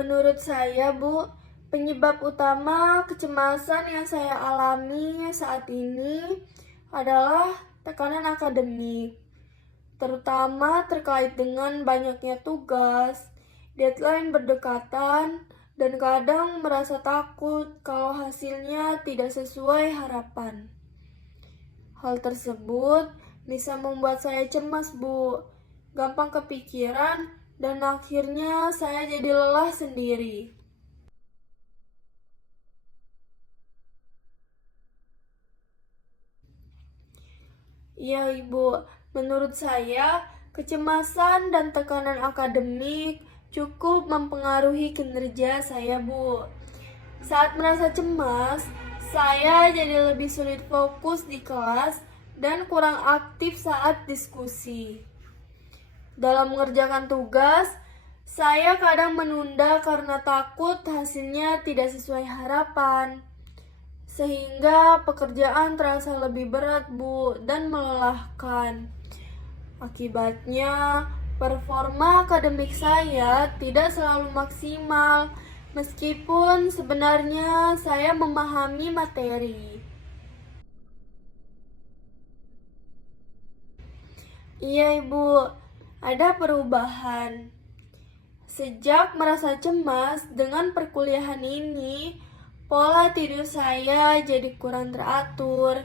Menurut saya, Bu, penyebab utama kecemasan yang saya alami saat ini adalah tekanan akademik, terutama terkait dengan banyaknya tugas, deadline berdekatan, dan kadang merasa takut kalau hasilnya tidak sesuai harapan. Hal tersebut bisa membuat saya cemas, Bu, gampang kepikiran, dan akhirnya saya jadi lelah sendiri. Iya, Ibu. Menurut saya, kecemasan dan tekanan akademik cukup mempengaruhi kinerja saya, Bu. Saat merasa cemas, saya jadi lebih sulit fokus di kelas dan kurang aktif saat diskusi. Dalam mengerjakan tugas, saya kadang menunda karena takut hasilnya tidak sesuai harapan. Sehingga pekerjaan terasa lebih berat, Bu, dan melelahkan. Akibatnya, performa akademik saya tidak selalu maksimal, meskipun sebenarnya saya memahami materi. Iya, Ibu, ada perubahan. Sejak merasa cemas dengan perkuliahan ini, pola tidur saya jadi kurang teratur.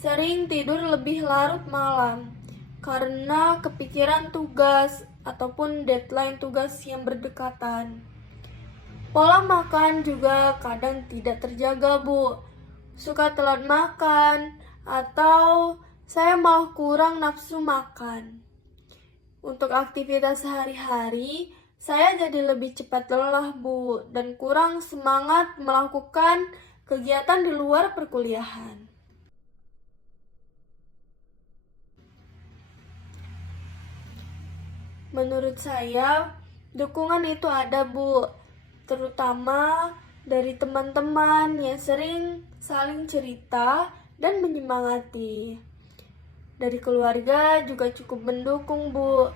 Sering tidur lebih larut malam karena kepikiran tugas ataupun deadline tugas yang berdekatan. Pola makan juga kadang tidak terjaga, Bu. Suka telat makan atau saya malah kurang nafsu makan. Untuk aktivitas sehari-hari, saya jadi lebih cepat lelah, Bu, dan kurang semangat melakukan kegiatan di luar perkuliahan. Menurut saya, dukungan itu ada, Bu, terutama dari teman-teman yang sering saling cerita dan menyemangati. Dari keluarga juga cukup mendukung, Bu.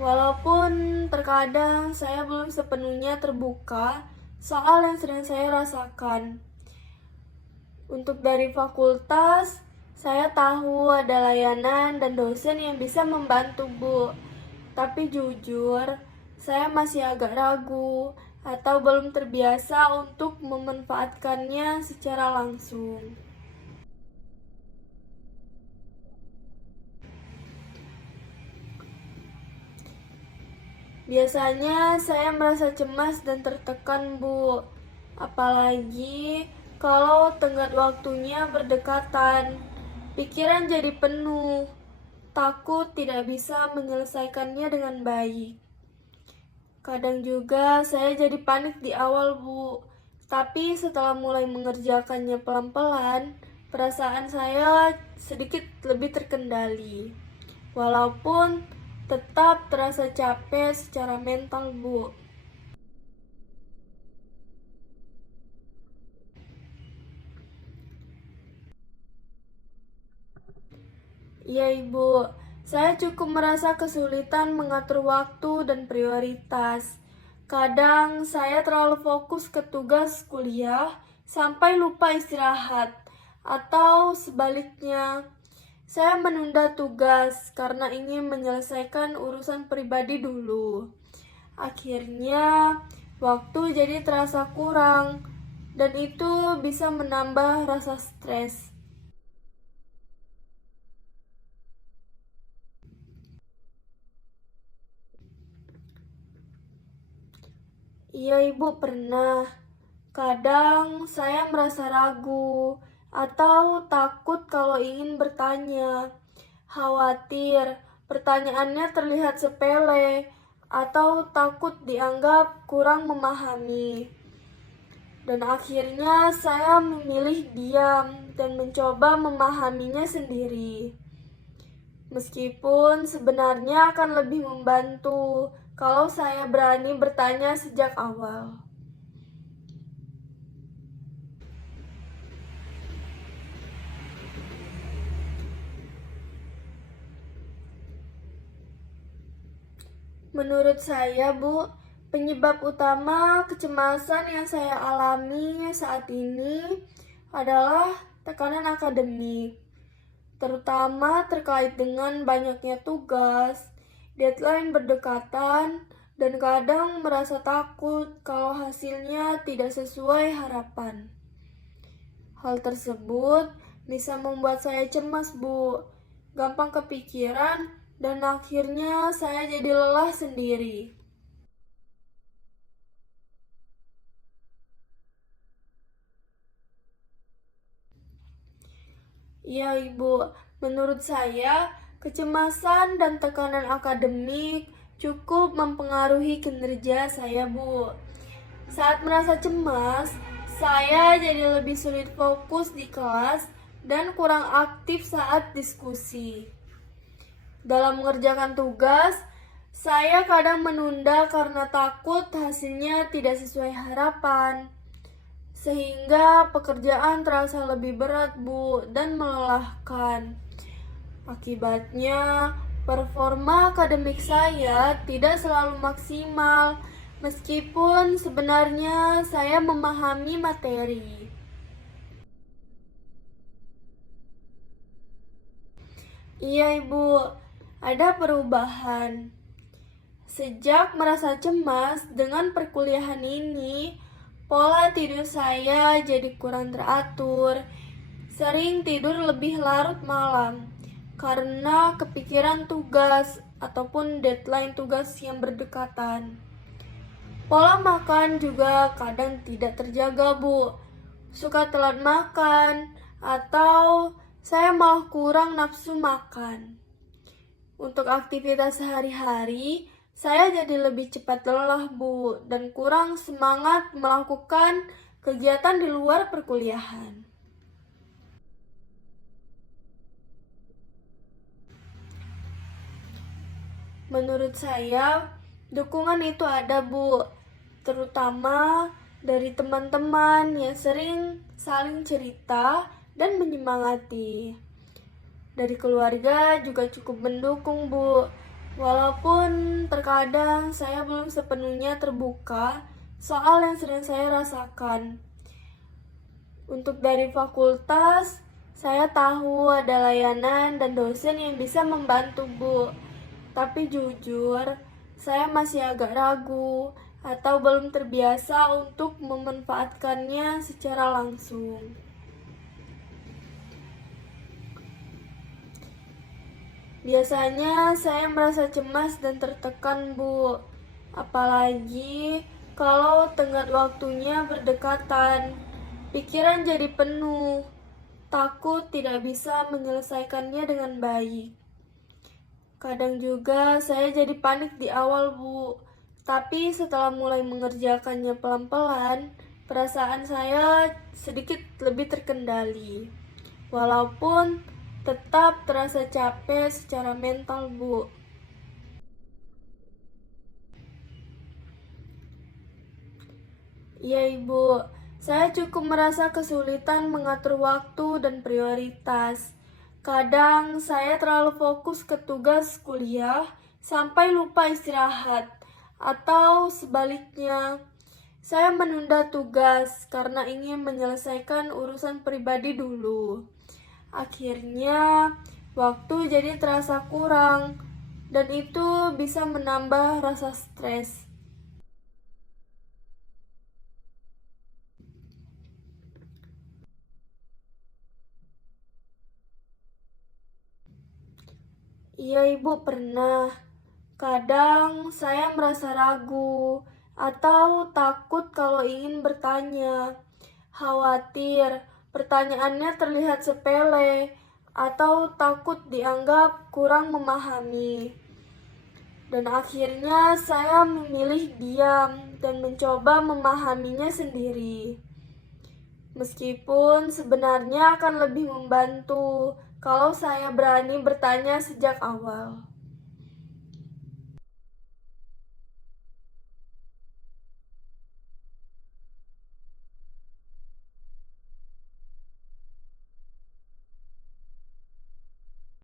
Walaupun terkadang saya belum sepenuhnya terbuka soal yang sedang saya rasakan. Untuk dari fakultas, saya tahu ada layanan dan dosen yang bisa membantu, Bu. Tapi jujur, saya masih agak ragu atau belum terbiasa untuk memanfaatkannya secara langsung. Biasanya saya merasa cemas dan tertekan, Bu. Apalagi kalau tenggat waktunya berdekatan. Pikiran jadi penuh. Takut tidak bisa menyelesaikannya dengan baik. Kadang juga saya jadi panik di awal, Bu. Tapi setelah mulai mengerjakannya pelan-pelan, perasaan saya sedikit lebih terkendali. Walaupun tetap terasa capek secara mental, Bu. Iya, Ibu. Saya cukup merasa kesulitan mengatur waktu dan prioritas. Kadang saya terlalu fokus ke tugas kuliah sampai lupa istirahat. Atau sebaliknya, saya menunda tugas karena ingin menyelesaikan urusan pribadi dulu. Akhirnya, waktu jadi terasa kurang, dan itu bisa menambah rasa stres. Iya, Ibu, pernah. Kadang saya merasa ragu atau takut kalau ingin bertanya. Khawatir pertanyaannya terlihat sepele atau takut dianggap kurang memahami. Dan akhirnya saya memilih diam dan mencoba memahaminya sendiri. Meskipun sebenarnya akan lebih membantu kalau saya berani bertanya sejak awal. Menurut saya, Bu, Penyebab utama kecemasan yang saya alami saat ini adalah tekanan akademik, terutama terkait dengan banyaknya tugas, deadline berdekatan, dan kadang merasa takut kalau hasilnya tidak sesuai harapan. Hal tersebut bisa membuat saya cemas, Bu, gampang kepikiran, dan akhirnya saya jadi lelah sendiri. Iya, Ibu. Menurut saya, kecemasan dan tekanan akademik cukup mempengaruhi kinerja saya, Bu. Saat merasa cemas, saya jadi lebih sulit fokus di kelas dan kurang aktif saat diskusi. Dalam mengerjakan tugas, saya kadang menunda karena takut hasilnya tidak sesuai harapan. Sehingga pekerjaan terasa lebih berat, Bu, dan melelahkan. Akibatnya, performa akademik saya tidak selalu maksimal, meskipun sebenarnya saya memahami materi. Iya, Ibu, ada perubahan. Sejak merasa cemas dengan perkuliahan ini, pola tidur saya jadi kurang teratur. Sering tidur lebih larut malam karena kepikiran tugas ataupun deadline tugas yang berdekatan. Pola makan juga kadang tidak terjaga, Bu. Suka telat makan atau saya malah kurang nafsu makan. Untuk aktivitas sehari-hari, saya jadi lebih cepat lelah, Bu, dan kurang semangat melakukan kegiatan di luar perkuliahan. Menurut saya, dukungan itu ada, Bu, terutama dari teman-teman yang sering saling cerita dan menyemangati. Dari keluarga juga cukup mendukung, Bu. Walaupun terkadang saya belum sepenuhnya terbuka soal yang sedang saya rasakan. Untuk dari fakultas, saya tahu ada layanan dan dosen yang bisa membantu, Bu. Tapi jujur, saya masih agak ragu atau belum terbiasa untuk memanfaatkannya secara langsung. Biasanya saya merasa cemas dan tertekan, Bu. Apalagi kalau tenggat waktunya berdekatan. Pikiran jadi penuh. Takut tidak bisa menyelesaikannya dengan baik. Kadang juga saya jadi panik di awal, Bu. Tapi setelah mulai mengerjakannya pelan-pelan, perasaan saya sedikit lebih terkendali. Walaupun tetap terasa capek secara mental, Bu. Iya, Ibu. Saya cukup merasa kesulitan mengatur waktu dan prioritas. Kadang saya terlalu fokus ke tugas kuliah sampai lupa istirahat. Atau sebaliknya, saya menunda tugas karena ingin menyelesaikan urusan pribadi dulu. Akhirnya, waktu jadi terasa kurang, dan itu bisa menambah rasa stres. Iya, Ibu, pernah. Kadang saya merasa ragu atau takut kalau ingin bertanya. Khawatir pertanyaannya terlihat sepele atau takut dianggap kurang memahami. Dan akhirnya saya memilih diam dan mencoba memahaminya sendiri. Meskipun sebenarnya akan lebih membantu kalau saya berani bertanya sejak awal.